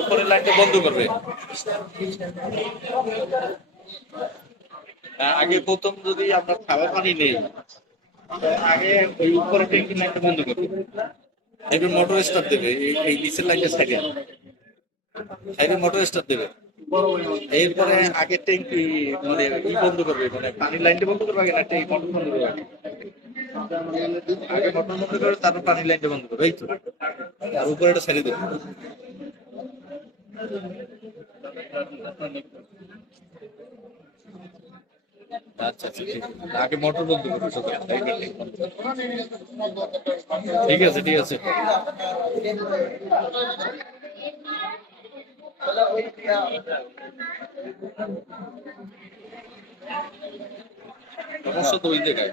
উপরের লাইনটা বন্ধ করবে। আগে প্রথম যদি আমরা খাওয়া পানি নেই, তো আগে ওই উপরে ট্যাঙ্কি লাইনটা বন্ধ করবে, এবার মোটর স্টার্ট দেবে। এই নিচের লাইনটা সাইডে সাইডে মোটর স্টার্ট দেবে। এরপরে আগে ট্যাঙ্কি মানে বন্ধ করবে, মানে পানির লাইনটা বন্ধ করবে আগে, না ট্যাঙ্কি মোটর বন্ধ করবে আগে? আগে মোটর বন্ধ করবে, তারপর পানির লাইনটা বন্ধ করবে, এই তো। আর উপরে এটা ছেড়ে দেবে। আচ্ছা আচ্ছা, ঠিক আছে। আগে মোটর বন্ধ করবে সবাই, ঠিক আছে ঠিক আছে। সমস্যা তো ওই জায়গায়।